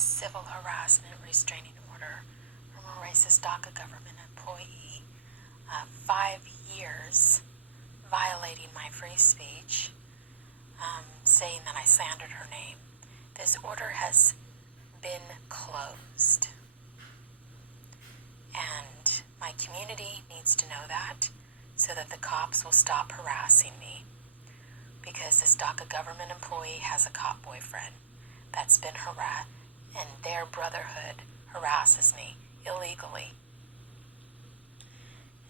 civil harassment restraining order from a racist DACA government employee. 5 years violating my free speech, saying that I slandered her name. This order has been closed. And my community needs to know that so that the cops will stop harassing me. Because this DACA government employee has a cop boyfriend that's been harassed, and their brotherhood harasses me illegally.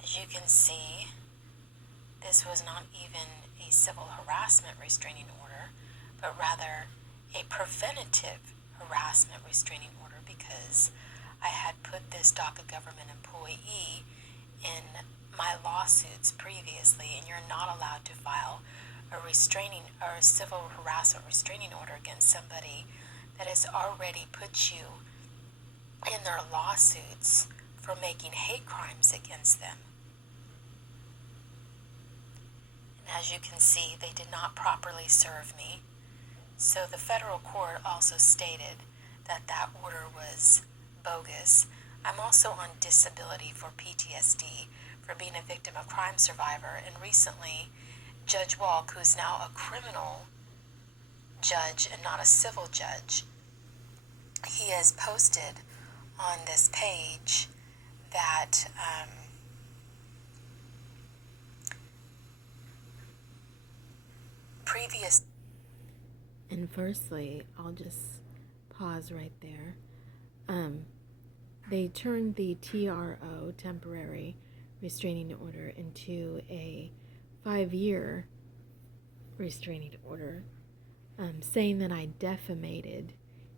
As you can see, this was not even a civil harassment restraining order, but rather a preventative harassment restraining order, because I had put this DACA government employee in my lawsuits previously, and you're not allowed to file a restraining or a civil harassment restraining order against somebody that has already put you in their lawsuits for making hate crimes against them. And as you can see, they did not properly serve me. So the federal court also stated that that order was bogus. I'm also on disability for PTSD for being a victim of crime survivor, and recently Judge Walk, who's now a criminal judge and not a civil judge, he has posted on this page that previous. And firstly, I'll just pause right there. They turned the TRO, temporary restraining order, into a 5-year restraining order, saying that I defamated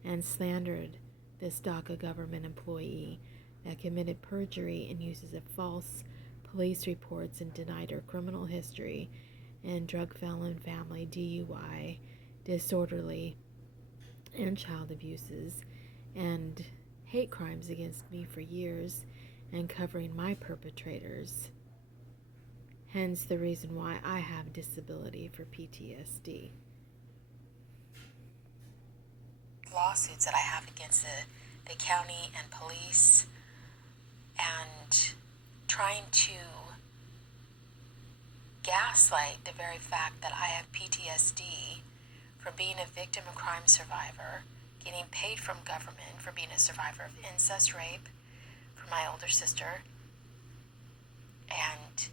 and slandered this DACA government employee that committed perjury and uses of false police reports and denied her criminal history and drug felon family, DUI, disorderly, and child abuses, and hate crimes against me for years, and covering my perpetrators. Hence the reason why I have disability for PTSD. Lawsuits that I have against the county and police, and trying to gaslight the very fact that I have PTSD for being a victim of crime survivor, getting paid from government for being a survivor of incest rape for my older sister, and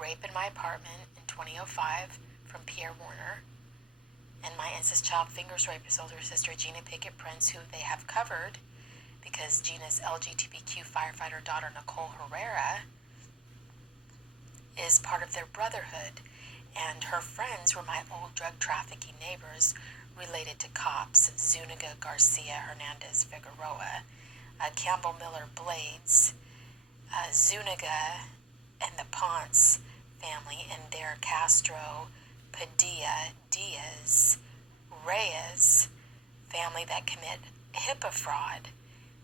rape in my apartment in 2005 from Pierre Warner, and my incest child fingers raped his older sister, Gina Pickett Prince, who they have covered because Gina's LGBTQ firefighter daughter, Nicole Herrera, is part of their brotherhood, and her friends were my old drug trafficking neighbors related to cops: Zuniga Garcia Hernandez Figueroa, Campbell Miller Blades, Zuniga and the Ponce family, and their Castro Padilla Diaz Reyes family that commit HIPAA fraud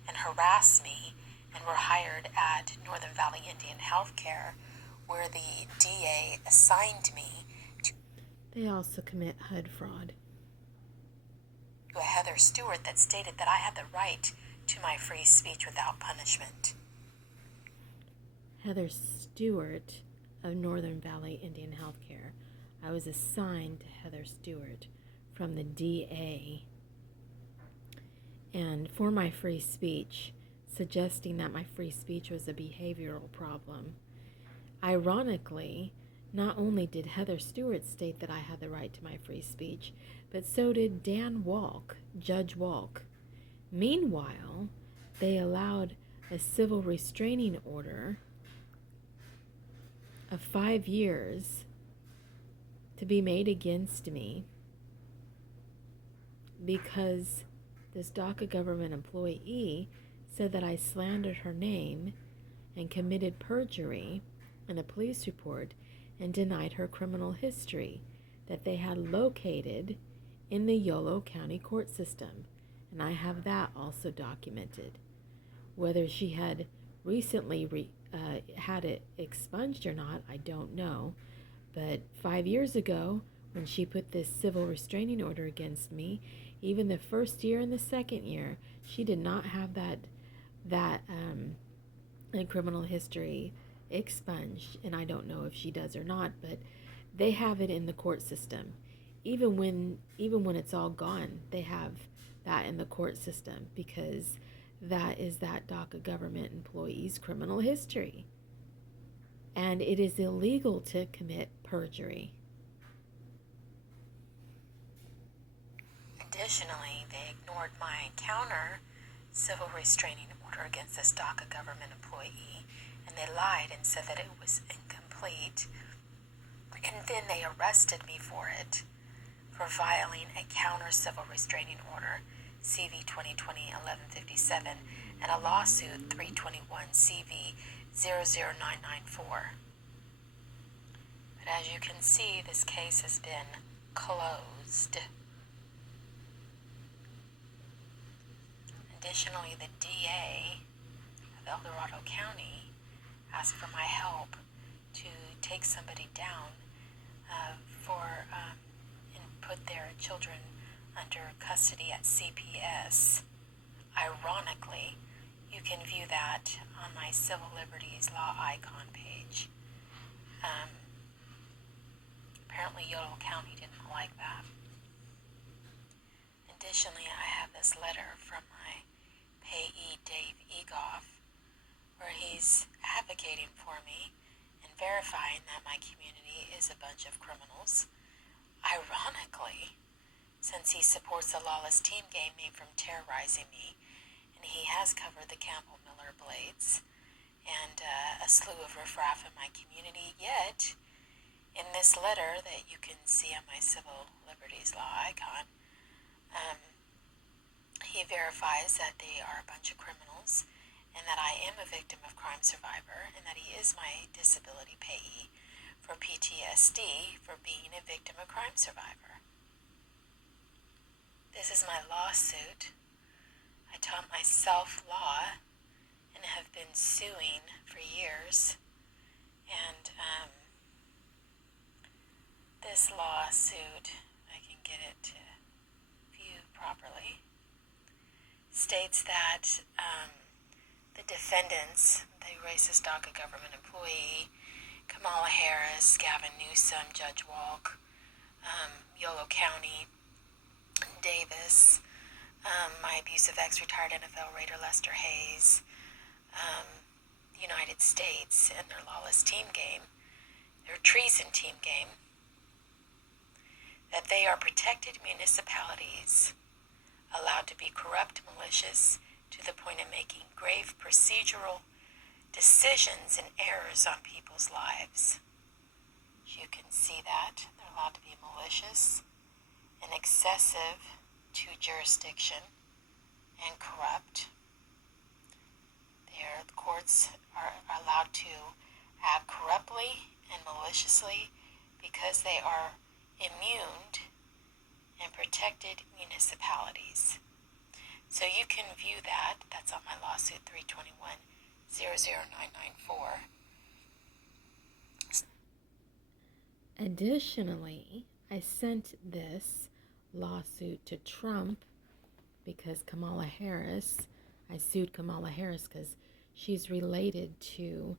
and harass me, and were hired at Northern Valley Indian Healthcare, where the DA assigned me to. They also commit HUD fraud. To a Heather Stewart that stated that I had the right to my free speech without punishment. Heather Stewart of Northern Valley Indian Healthcare. I was assigned to Heather Stewart from the DA, and for my free speech, suggesting that my free speech was a behavioral problem. Ironically, not only did Heather Stewart state that I had the right to my free speech, but so did Dan Walk, Judge Walk. Meanwhile, they allowed a civil restraining order of 5 years to be made against me because this DACA government employee said that I slandered her name and committed perjury in a police report and denied her criminal history that they had located in the Yolo County court system. And I have that also documented. Whether she had recently had it expunged or not, I don't know. But 5 years ago, when she put this civil restraining order against me, even the first year and the second year, she did not have that criminal history expunged, and I don't know if she does or not, but they have it in the court system. Even when it's all gone, they have that in the court system because that is that DACA government employee's criminal history. And it is illegal to commit perjury. Additionally, they ignored my counter civil restraining order against this DACA government employee, and they lied and said that it was incomplete. And then they arrested me for it, for violating a counter civil restraining order, CV 2020-1157, and a lawsuit 321 CV 00994. But as you can see, this case has been closed. Additionally, the DA of El Dorado County asked for my help to take somebody down and put their children under custody at CPS. Ironically, you can view that on my Civil Liberties Law Icon page. Apparently, Yodel County didn't like that. Additionally, I have this letter from my payee, Dave Egoff, where he's advocating for me and verifying that my community is a bunch of criminals. Ironically, since he supports the lawless team game name from terrorizing me, and he has covered the Campbell Miller Blades and a slew of riffraff in my community, yet in this letter that you can see on my Civil Liberties Law Icon, he verifies that they are a bunch of criminals and that I am a victim of crime survivor and that he is my disability payee for PTSD for being a victim of crime survivor. This is my lawsuit. I taught myself law and have been suing for years. And this lawsuit, I can get it to view properly, states that the defendants, the racist DACA government employee, Kamala Harris, Gavin Newsom, Judge Walk, Yolo County, Davis, my abusive ex-retired NFL Raider Lester Hayes, the United States and their lawless team game, their treason team game, that they are protected municipalities allowed to be corrupt, malicious, to the point of making grave procedural decisions and errors on people's lives. You can see that they're allowed to be malicious and excessive to jurisdiction and corrupt. The courts are allowed to act corruptly and maliciously because they are immune and protected municipalities. So you can view that. That's on my lawsuit 321-00994. Additionally, I sent this lawsuit to Trump because I sued Kamala Harris because she's related to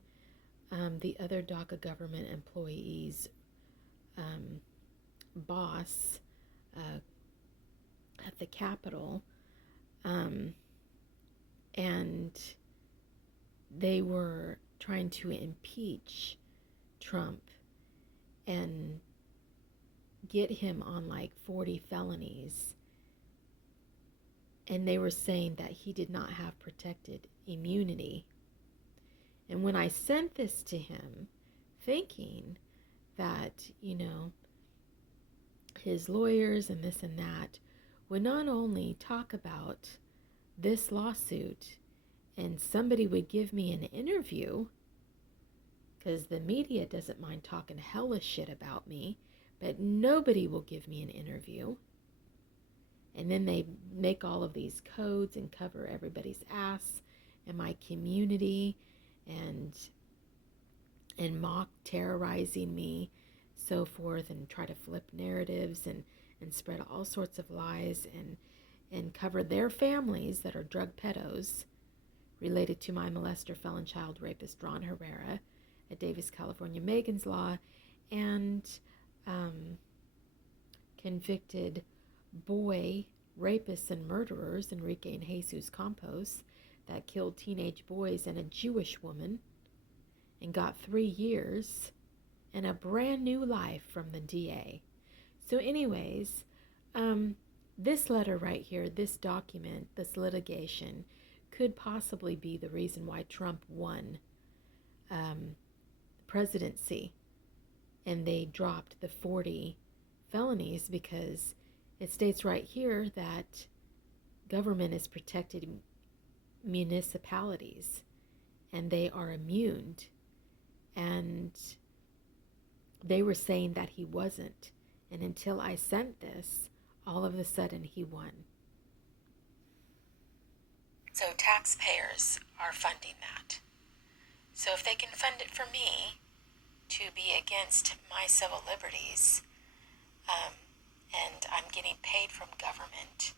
the other DACA government employees' boss at the Capitol. And they were trying to impeach Trump and get him on like 40 felonies. And they were saying that he did not have protected immunity. And when I sent this to him, thinking that, his lawyers and this and that would not only talk about this lawsuit and somebody would give me an interview, because the media doesn't mind talking hella shit about me, but nobody will give me an interview. And then they make all of these codes and cover everybody's ass in my community and mock terrorizing me, so forth, and try to flip narratives and spread all sorts of lies and cover their families that are drug pedos related to my molester, felon, child rapist Ron Herrera at Davis, California, Megan's Law, and convicted boy rapists and murderers Enrique and Jesus Campos that killed teenage boys and a Jewish woman and got 3 years and a brand new life from the DA. So, anyways, this letter right here, this document, this litigation, could possibly be the reason why Trump won the presidency and they dropped the 40 felonies, because it states right here that government is protecting municipalities and they are immune. And they were saying that he wasn't. And until I sent this, all of a sudden he won. So taxpayers are funding that. So if they can fund it for me to be against my civil liberties, and I'm getting paid from government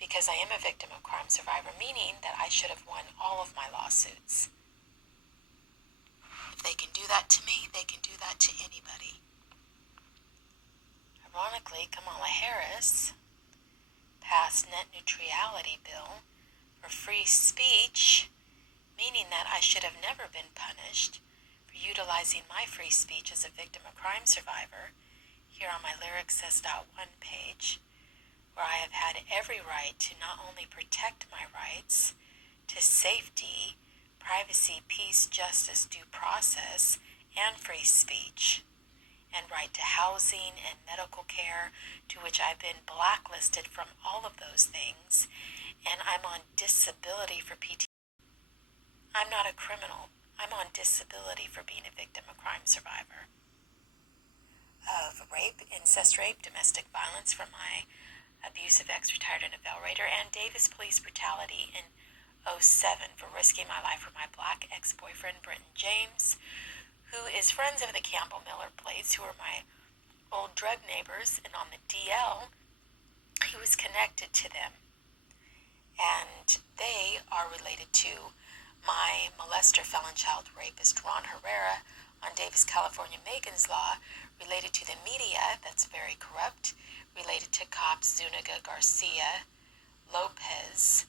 because I am a victim of crime survivor, meaning that I should have won all of my lawsuits. If they can do that to me, they can do that to anybody. Ironically, Kamala Harris passed net neutrality bill for free speech, meaning that I should have never been punished for utilizing my free speech as a victim of crime survivor here on my LyricsSays.1 page, where I have had every right to not only protect my rights to safety, privacy, peace, justice, due process, and free speech, and right to housing and medical care, to which I've been blacklisted from all of those things, and I'm on disability for PT. I'm not a criminal. I'm on disability for being a victim of crime survivor. Of rape, incest rape, domestic violence from my abusive ex-retired NFL Raider, and Davis police brutality in 2007 for risking my life for my black ex-boyfriend, Britton James, who is friends of the Campbell Miller Blades, who are my old drug neighbors, and on the DL, he was connected to them. And they are related to my molester, felon, child rapist, Ron Herrera, on Davis, California, Megan's Law, related to the media that's very corrupt, related to cops Zuniga, Garcia, Lopez,